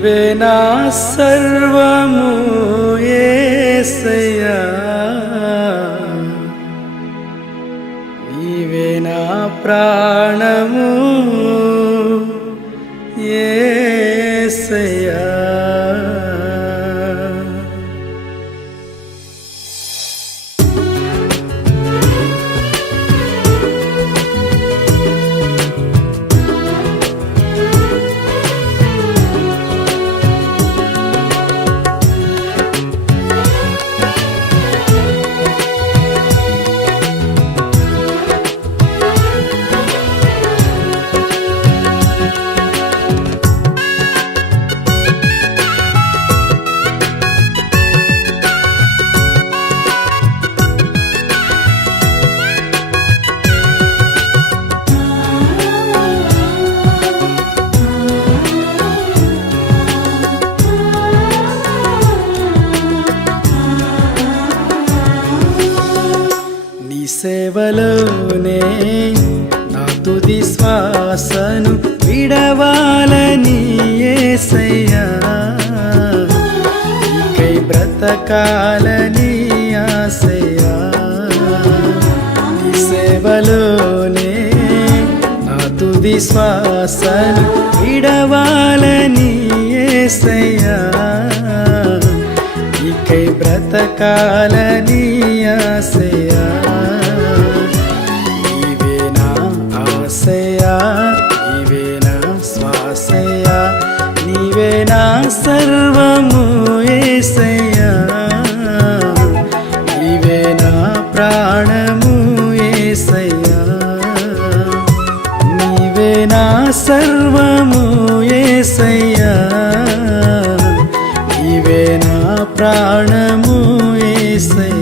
నీవే నా సర్వము యేసయ్యా నీవే నా ప్రాణము సేవలోనే నా తుది శ్వాసను విడవాలని ఏసయ్యా. నీకై బ్రతకాలని ఆశయ్యా. సేవలోనే నా తుది శ్వాసను విడవాలని ఏసయ్యా. ఇకై బ్రతకాలని ఆశయా ప్రాణము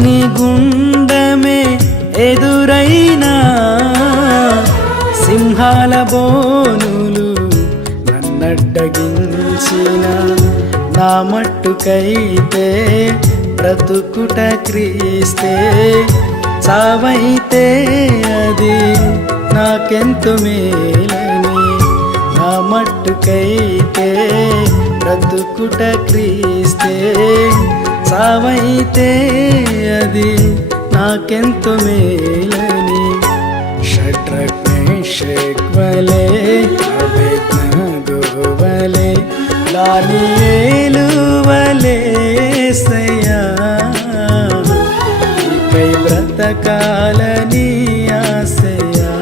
అగ్నిగుండమే ఎదురైనా సింహాల బోనులు నన్నడ్డగించిన నా మట్టుకైతే బ్రతుకుట క్రీస్తే చావైతే అది నాకెంతు మేలని. నా మట్టుకైతే బ్రతుకుట క్రీస్తే చావైతే అది నాకెంతో మేలని. షడ్రక్ మేషక్వలే అభిజ్ఞగోవలే లానియేలువలే సయ్యా. నీకై బ్రతకాలని ఆశయా.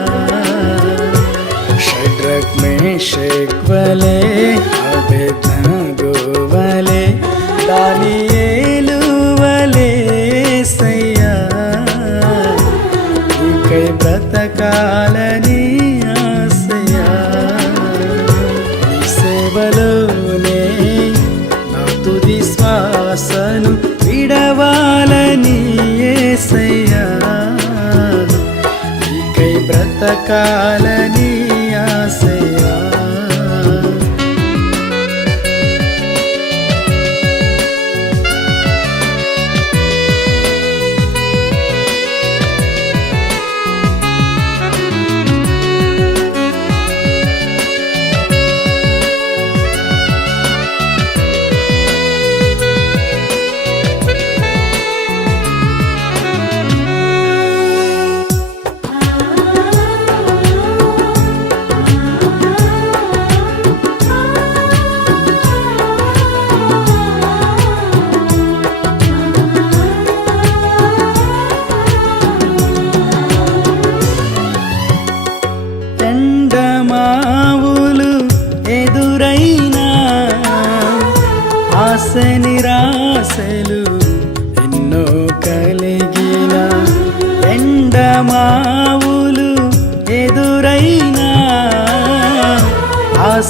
షడ్రక్ మేషక్వలే అభిజ్ఞగోవలే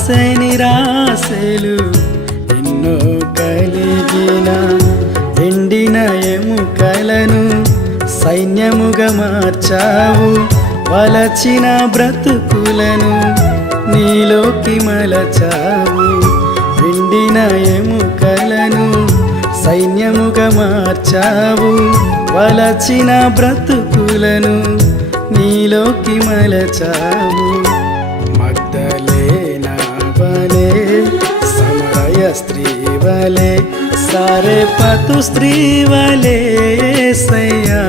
ఆశ నిరాశలు ఎన్నో కలిగిన ఎండిన ఎముకలను సైన్యముగా మార్చావు వలచిన బ్రతుకులను నీలోకి మలచావు. ఎండిన ఎముకలను సైన్యముగా మార్చావు వలచిన బ్రతుకులను నీలోకి మలచావు. స్త్రీవలే సారే పతు స్త్రీవలే సయ్యా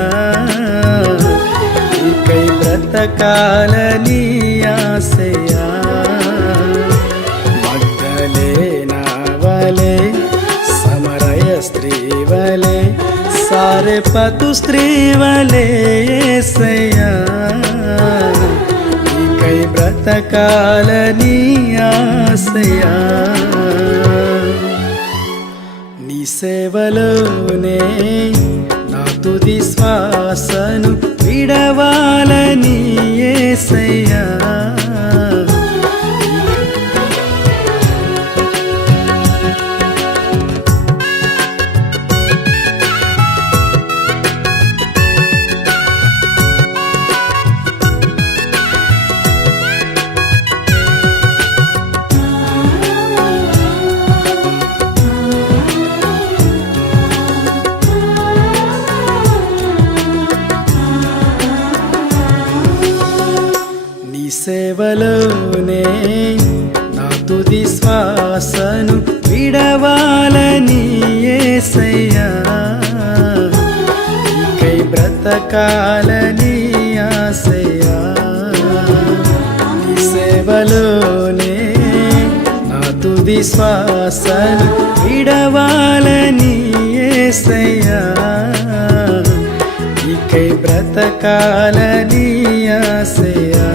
నీకై బ్రతకాలని ఆశయా మగ్ధలేనా వలే సమరయ సారే పతు స్త్రీవలే సయ్యా బ్రతకాలని ఆశయా సేవలోనే నా తుది శ్వాసను విడవాలని ఏసై సేవలోనే నా తుది శ్వాసను విడవాలని ఏసయ్యా. నీకై బ్రతకాలని ఆశయ్యా. సేవలోనే నా తుది శ్వాసను విడవాలని ఏసయ్యా. నీకై బ్రతకాలని ఆశయా